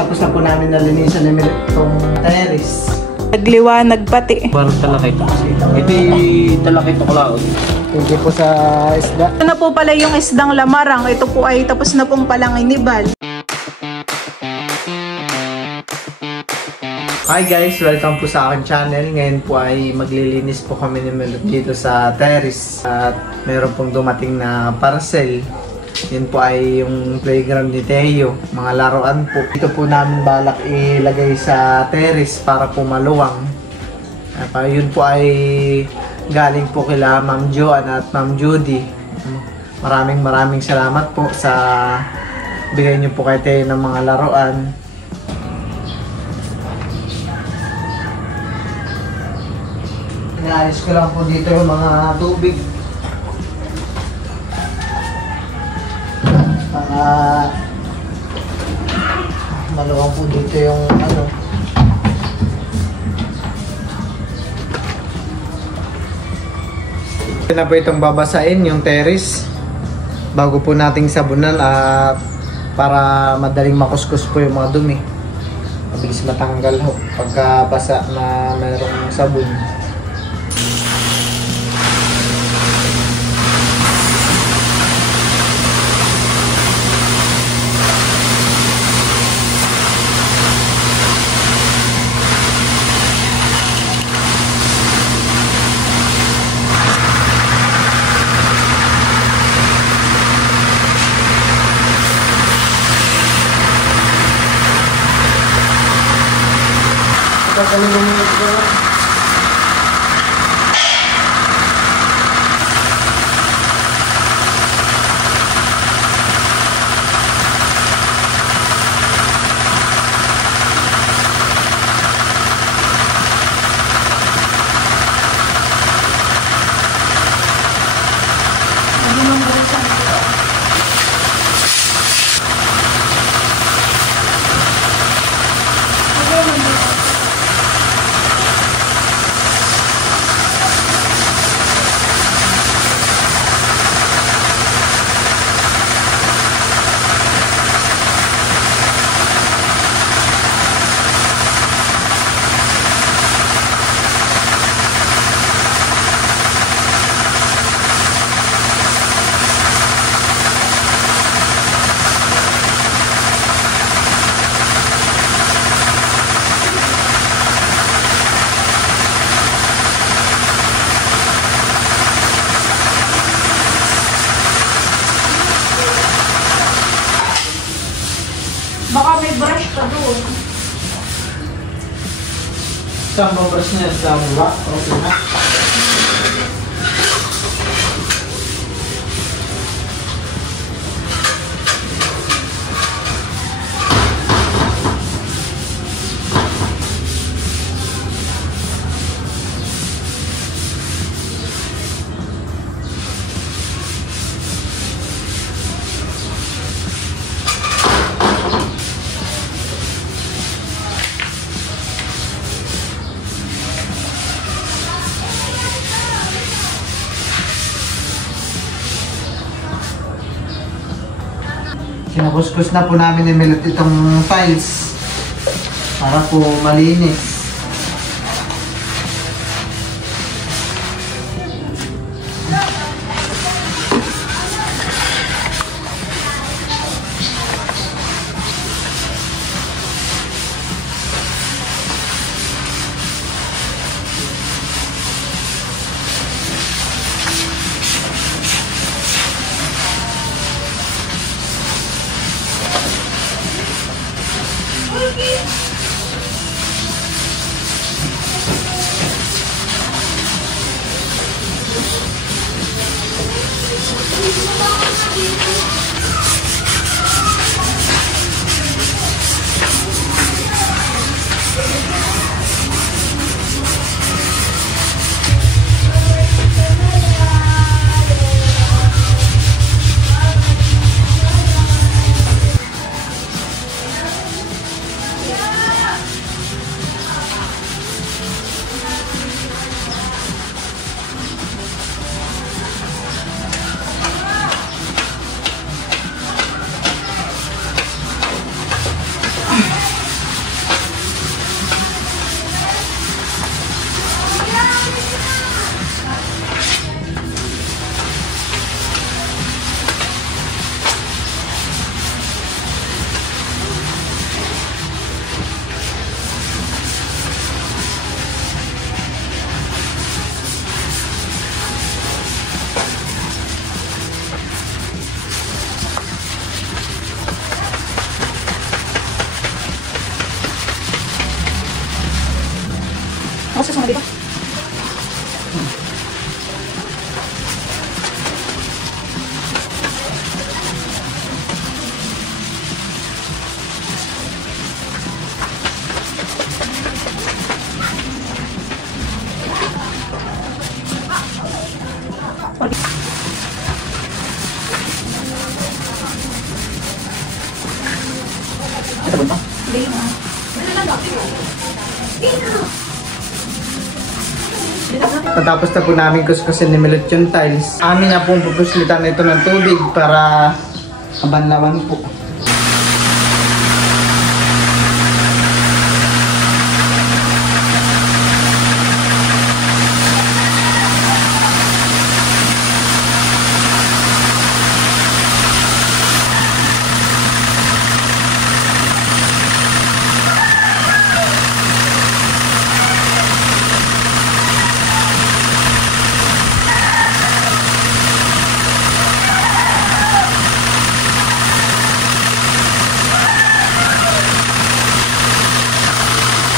Tapos na po namin nalinisan namin itong terrace. Nagliwanag pati. Parang talakay ito kasi. Ito talakay ito kalaon. Hindi po sa isda. Ito na po pala yung isdang lamarang. Ito po ay tapos na pong palang inibal. Hi guys! Welcome po sa aking channel. Ngayon po ay maglilinis po kami ni Melot dito sa terrace. At meron pong dumating na parcel. Yun po ay yung playground ni Teo. Mga laruan po. Ito po namin balak ilagay sa terrace para po maluwang. Yun po ay galing po kila Ma'am Joanne at Ma'am Judy. Maraming salamat po sa bigay niyo po kay Teo ng mga laruan. Inaalis ko lang po dito yung mga tubig para maluwang po dito yung ano. Ito na po itong babasain yung terrace bago po nating sabunan at para madaling makuskus po yung mga dumi. Mabilis matanggal ho pagka basa na mayroong sabon. Baka may brush pa doon. Saan ba brush niya? Sa baba? Okay na. Kinukuskus na po namin ni Melot itong tiles para po malinis. Kasi mga dito. Patapos na po namin kuskusin ni Milot yung tiles. Amin na pong pupuslitan ito ng tubig para mabanlawan po.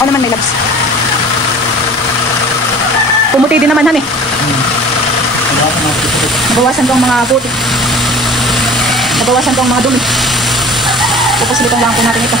Ako naman may labs. Pumuti din naman han eh. Nabawasan ko ang mga puti. Nabawasan ko ang mga dumi. Pupusulitan lang po natin ito.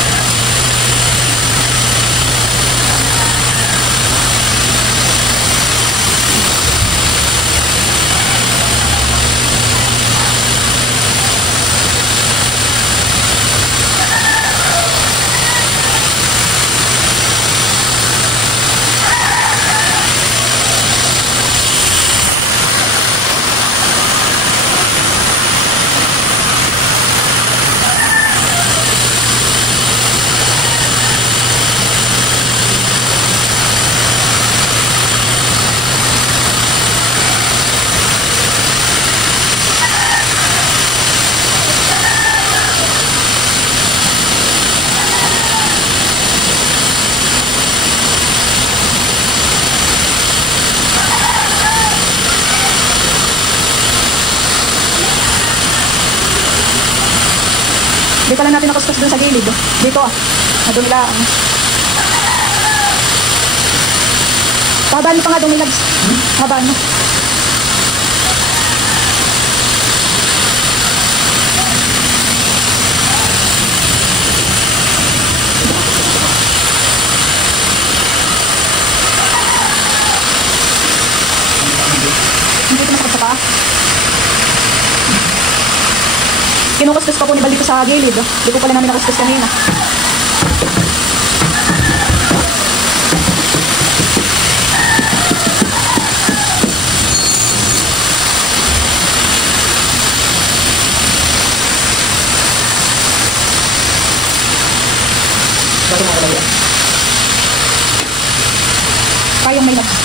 Di pala natin nakuskus dun sa gilid. Dito ah. Nadumlaan. Habaan mo pa nga dong ilags. Habaan mo. Hindi ko nakasap pa. Kinukuskus pa po ni Bal dito sa gilid. Hindi ko pala namin nakuskus kanina. Bago mo kalaya. Kayang may labs.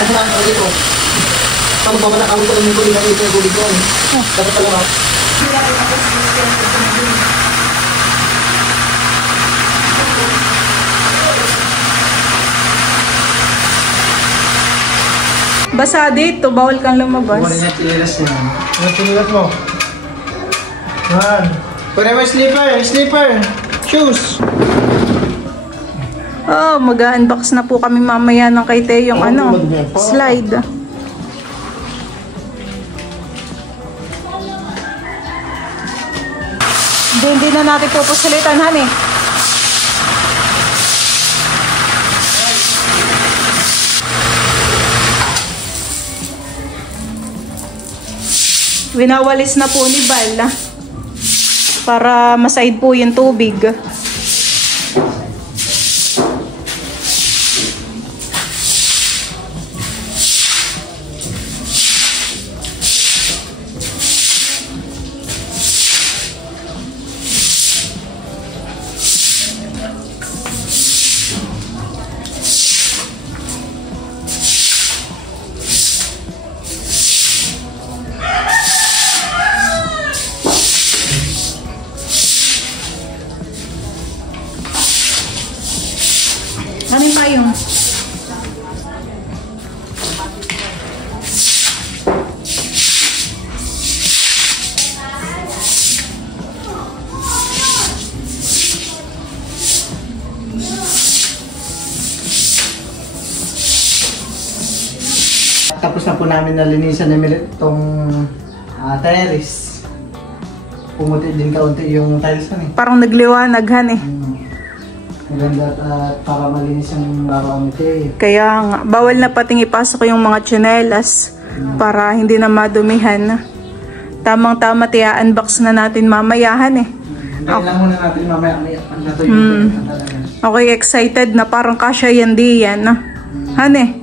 Pag lang ako dito. Pag babala kami ko lang yung kulit ng tubig ko. Dapat talaga. Basa dito, bawal kang lumabas. Kunin niya tililas niya. Ano tililas mo? Man. Kunin mo yung slipper, shoes. Oh, mag-unbox na po kami mamaya ng kay Teo yung slide. Hindi na natin pupusulitan, han eh. Winawalis na po ni Bal para masaid po yung tubig. Pagkatapos na po namin nalinisan na milit itong terrace. Pumuti din kaunti yung tiles kan eh. Parang nagliwanag han eh. Maganda at para malinis ang araw nito. Kaya nga, bawal na pating ipasok yung mga tsinelas para hindi na madumihan. Tamang-tama unbox na natin mamayahan eh. Kaya lang muna natin mamaya pag natuyo talaga. Okay, excited na parang kasya yan diyan. Hane,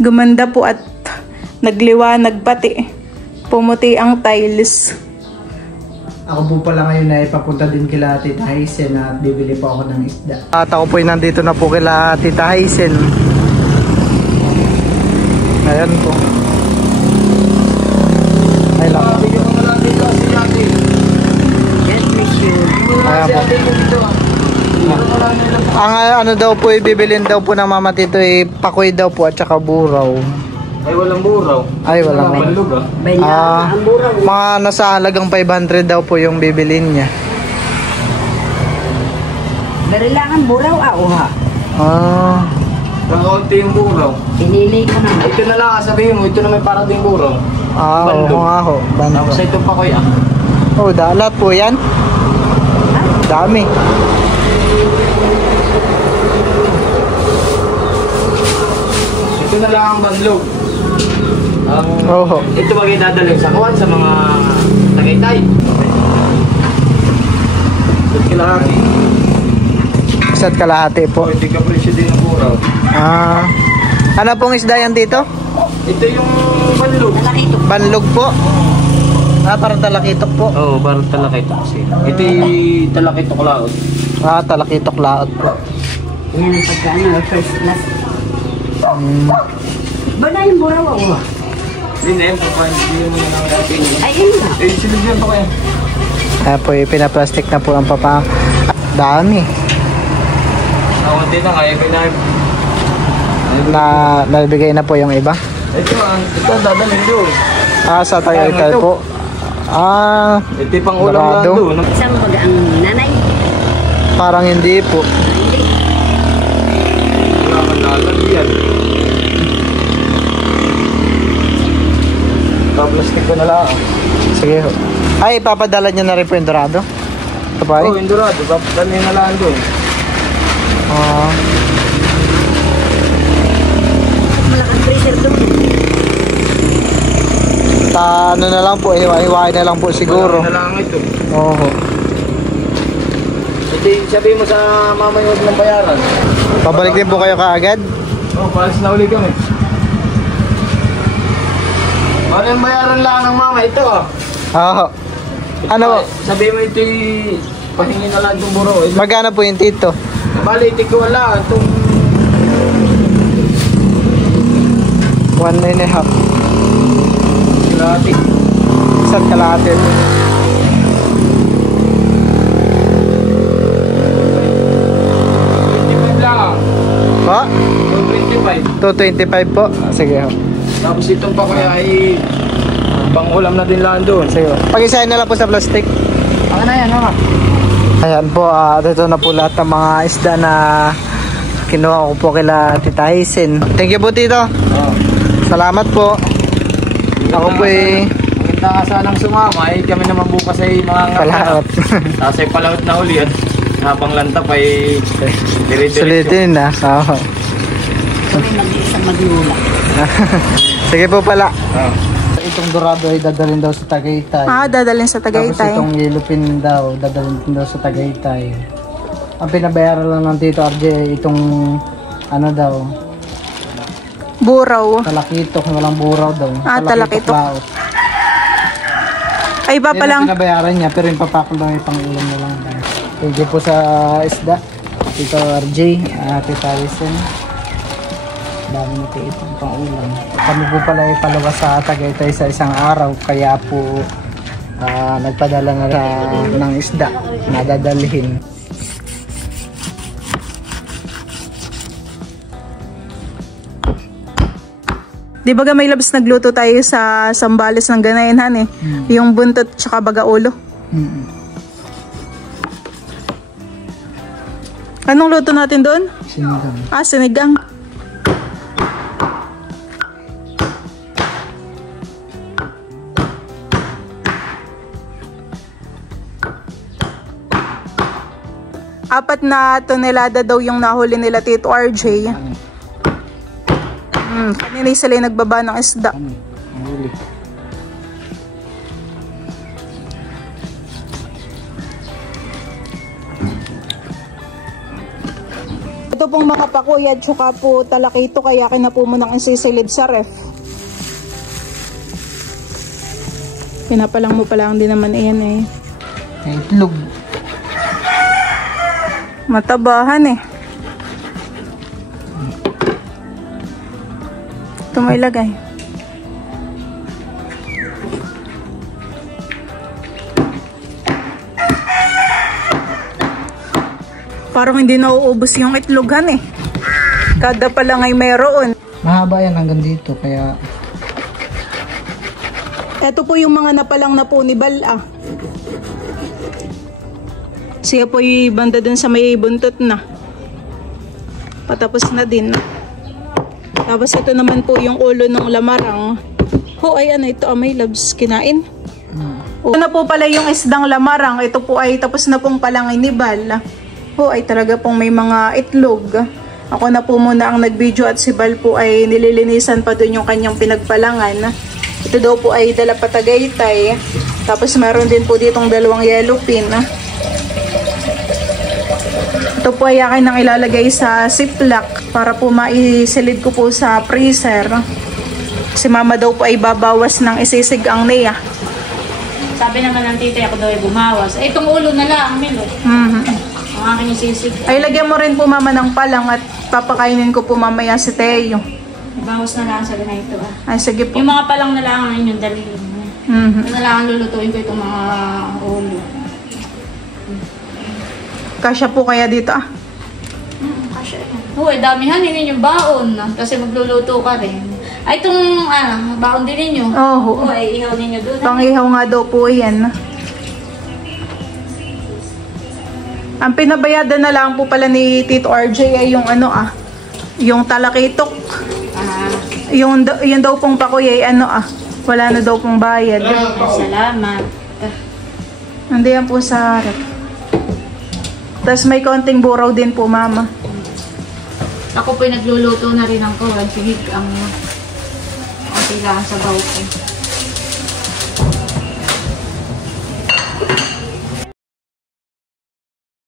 gumanda po at nagliwanag pati. Pumuti ang tiles. Ako po pala ngayon ay papunta din kila Tita Hazen at bibili po ako ng isda. At ako po ay nandito na po kila Tita Hazen. Ayan po. Ay lang. Ang ano daw po ibibilin daw po ng mama Tito ay pakoy daw po at saka buraw. Ay, walang buraw. Ay, walang Bandog mga nasa halagang 500 daw po yung bibilin niya. Barilangan buraw uha. Kaunti yung buraw. Pinili ko na. Ito na lang, sabihin mo, ito na may parating buraw. Oo nga ho. Bandog. Tapos ito pa ko yan. Oh, lahat po yan? Dami. Ito na lang ang bandlog. Oo. Ito bagay dadalhin sa kuwan sa mga Tagaytay. Ito kalahati. Isa't kalahati po. Ito ka presyo din ng buraw. Ano pong isda yan dito? Ito yung bandlog. Banlog po. Parang talakitok po. Oo, parang talakitok kasi. Ito yung talakitok laot. Talakitok laot po. Yan ang pagkano, first class. Ba na yung buraw uha? Hindi na yun, hindi mo na lang natin. Ay, yun nga. Sinigyan pa kaya. Kaya po pinaplastic na po ang papa. Dami. Nakunti na kaya Nabigay na po yung iba. Ito dadalhin doon. Sa Tagaytay po. Ito yung pang ulam lang Dorado. doon. Isang baga ang nanay. Parang hindi po. Wala ka lalagyan. Plastic ko na lang. Sige ho. Ay, papadala niyo na rin po yung dorado? Ito pa Oo, yung dorado. Dalhin na lang doon. Malakang freezer doon. Ano na lang po, hiwa-hiwain na lang po siguro. Dalhin na lang ito. Oo. Ito sabihin mo sa mama yung huwag ng bayaran. Pabalik din po kayo kaagad? Oo, palis na uli kami. Ano yung bayaran lang ng mama? Ito Oo. Ano? Sabihin mo ito yung pahingin na lang itong buro. Magkano po yung tito? Bali, ito ko wala. Itong 1.5. kalahati. Isa't kalahati. 25 lang. Po? 25. 225 po. Sige ho. Tapos itong pa kaya ay pang-ulam na din lang doon. Sige ho. Pag-isahin na lang po sa plastic. Ano na yan, mama? Ayan po, dito na po lahat ng mga isda na kinuha ko po kila Tita Hazen. Thank you po Tito. Salamat po. Ako po eh. Maganda nga sanang sumama ay kami naman bukas ay mga Palaot. Tapos ay palaot na uli at habang lantap ay dire-diretso. Sulitin na. Oo. Kami mag-iisang maglula. Sige po pala. Itong dorado ay dadalhin daw sa Tagaytay. Dadalhin sa Tapos Tagaytay. itong yellowfin daw, dadalhin din daw sa Tagaytay. Ang pinabayaran lang ng Tito RJ ay itong ano daw, Buraw. talakitok, walang buraw daw. Talakitok. laot. Ay, iba pa Yan ang lang. pinabayaran niya, pero yung papakol lang yung pang-ulam na lang. Thank you po sa isda. Tito RJ, Tita Hazen. Dami nito itong pang-ulam. Kami po pala ay palawas sa Tagaytay sa isang araw, kaya po nagpadala na ng isda na dadalhin. Di ba may labs nagluto tayo sa Sambales ng ganayanhan eh. Yung buntot tsaka baga ulo. Anong luto natin doon? Sinigang. Sinigang. 4 na tonelada daw yung nahuli nila Tito RJ. Kanina sila yung nagbaba ng isda. Huli. Ito pong mga pakuya at saka po talakito, kaya akin na po munang isisilid sa ref. Pinapalang mo pa lang din naman yan eh. May itlog. Matabahan eh. Ito mo ilagay. Parang hindi nauubos yung itlogan eh. Kada pa lang ay mayroon. Mahaba yan hanggang dito, kaya... Ito po yung mga napalang na po ni Bala. Siya po yung banda dun sa may buntot na. Patapos na din. Tapos ito naman po yung ulo ng lamarang. Ho, ay ano ito, may loves, kinain. Ito na po pala yung isdang lamarang. Ito po ay tapos na pong palangay ni Bal. Ho, ay talaga pong may mga itlog. Ako na po muna ang nag-video at si Bal po ay nililinisan pa dun yung kanyang pinagpalangan. Ito daw po ay dala pa Tagaytay. Tapos meron din po ditong 2 yellow pin. Ito po ay akin nang ilalagay sa ziplock para po maisilid ko po sa freezer. Si mama daw po ay babawas ng isisig ang niya. Sabi naman ng tita, ako daw ay bumawas. Eh, itong ulo na lang, Milo. Ang aking isisig. Ay, lagyan mo rin po mama ng palang at papakainin ko po mamaya si Teo. Bawas na lang sa ganito ah. Ay, sige po. Yung mga palang na lang ang inyong dalhin. Yung na lang ang lulutuin ko itong mga ulo. Kasya po kaya dito ah. Kasya yan. Uy, damihan din yung baon. Kasi magluluto ka rin. Ay, itong baon din ninyo. Oo. Uy, ihaw ninyo doon. Pangihaw nga daw po yan. Ang pinabayadan na lang po pala ni Tito RJ ay yung yung talakitok. Yung daw pong pakuya ay wala na daw pong bayad. Salamat. Hindi yan po sa harap. Tapos may konting buraw din po mama. Ako po'y nagluluto na rin ang kawan. Sige, ang kailangan sa baw ko.